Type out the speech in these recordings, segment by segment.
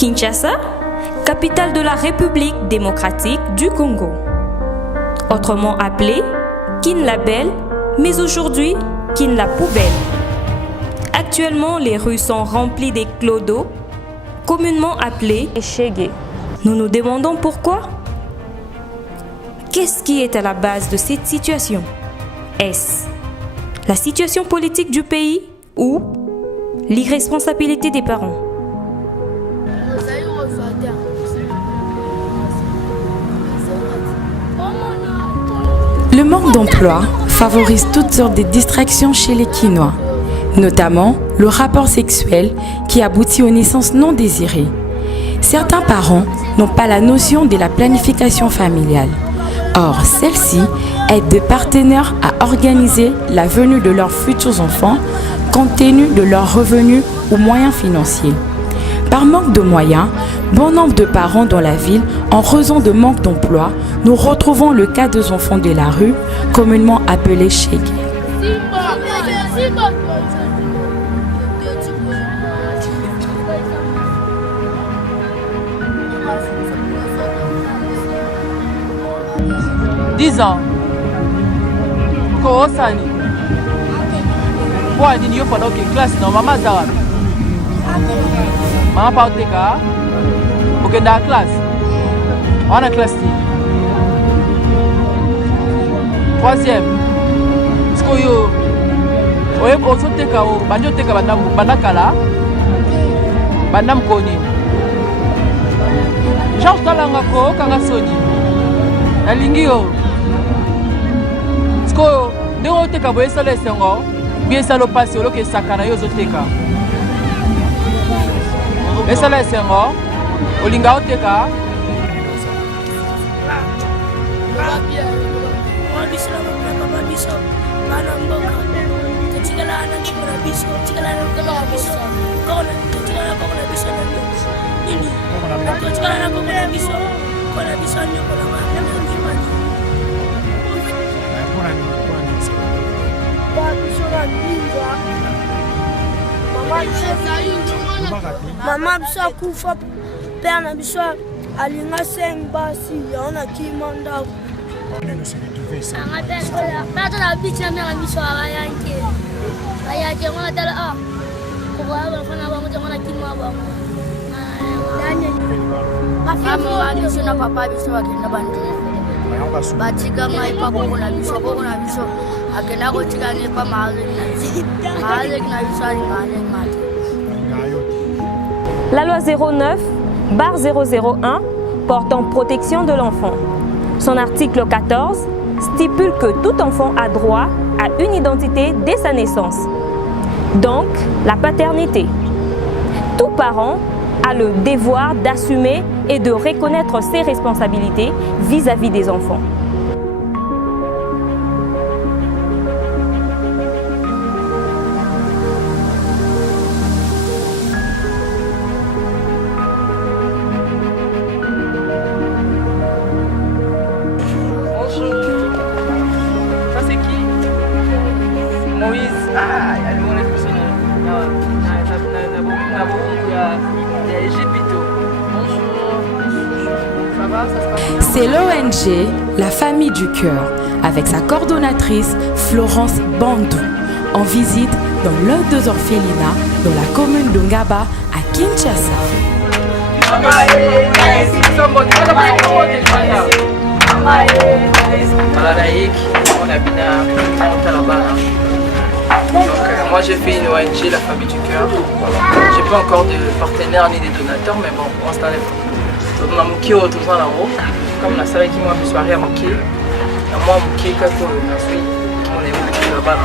Kinshasa, capitale de la République démocratique du Congo. Autrement appelée Kin la Belle, mais aujourd'hui Kin la Poubelle. Actuellement, les rues sont remplies des clodos, communément appelés Echege. Nous nous demandons pourquoi. Qu'est-ce qui est à la base de cette situation? Est-ce la situation politique du pays ou l'irresponsabilité des parents? Le manque d'emploi favorise toutes sortes de distractions chez les Kinois, notamment le rapport sexuel qui aboutit aux naissances non désirées. Certains parents n'ont pas la notion de la planification familiale. Or, celle-ci aide des partenaires à organiser la venue de leurs futurs enfants compte tenu de leurs revenus ou moyens financiers. Par manque de moyens, bon nombre de parents dans la ville, en raison de manque d'emploi, nous retrouvons le cas des enfants de la rue, communément appelés Chege. Dix ans. Koosani. Kwa nini yo pendant que classe non maman zara. Maman pa oteka. Ok dans la classe. On a classe. Troisième. Parce que yo oye oteka o banjo teka banakala. Banam koni. George talanga ko kanga soni. Nalingi yo. Sko ndenge oteka boye sala esengo bien sala opasi oloka esakana yo ozoteka esala esengo olinga oteka Mama biso akufa père na biso alinga seng basi yana kimanda Pas la biche na mera biso ayanke ayake ngona dala a ko ba ba fana ba mo ngona kimwa ba mama wa biso na papa biso akenda bantu batika mai pa ko na biso akenda ko tika ne pa maale na biso ari ngane. La loi 09/001 portant protection de l'enfant. Son article 14 stipule que tout enfant a droit à une identité dès sa naissance. Donc, la paternité. Tout parent a le devoir d'assumer et de reconnaître ses responsabilités vis-à-vis des enfants. C'est l'ONG La Famille du Cœur, avec sa coordonnatrice Florence Bandou, en visite dans l'un des orphelinats dans la commune de Ngaba à Kinshasa. Moi j'ai fait une ONG, La Famille du Cœur. J'ai pas encore de partenaires ni de donateurs, mais bon, on s'en est. On a moqué autour de la roue, comme la salle qui m'a fait soirée à moquer. Moi, moqué, quand on a suivi, on est moqué là-bas,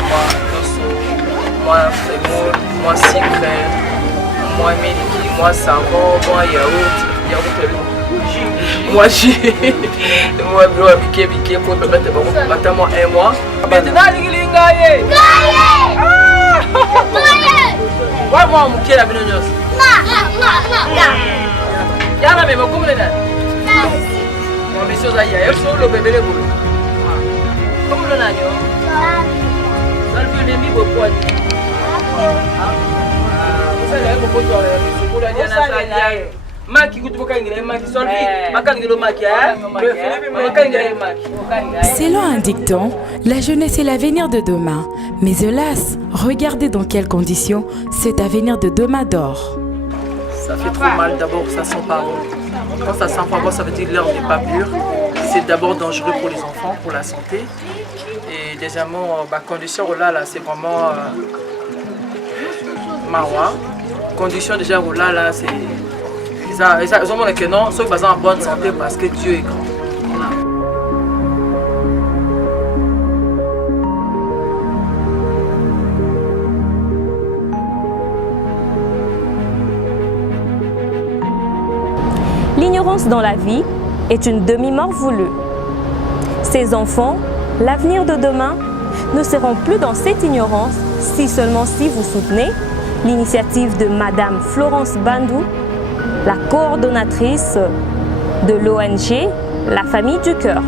moi, frémol, moi, sucre, moi, milky, moi, savon, moi, yaourt, moi, j'ai. Moi, blanc, biquet, pour me mettre moi un mois. Maintenant, les gars, ouais, moi, moqué la bénédiction. Yana me makumle na. Mo misio za ya, yo lo bebele bulu. Como lo nanyo? Salve le mi bo kwani. Sasa leo kwa kwa sukula dia na sasa. Selon un dicton, la jeunesse est l'avenir de demain. Mais hélas, regardez dans quelles conditions cet avenir de demain dort. Ça fait trop mal d'abord, ça sent pas bon. Quand ça sent pas bon, ça veut dire que l'herbe n'est pas pure. C'est d'abord dangereux pour les enfants, pour la santé. Et deuxièmement, condition là, c'est vraiment marwa. Condition déjà là, c'est ils ont que non, ceux qui sont en bonne santé parce que Dieu est grand. Voilà. L'ignorance dans la vie est une demi-mort voulue. Ces enfants, l'avenir de demain, ne seront plus dans cette ignorance si seulement si vous soutenez l'initiative de Madame Florence Bandou, la coordonnatrice de l'ONG La Famille du Cœur.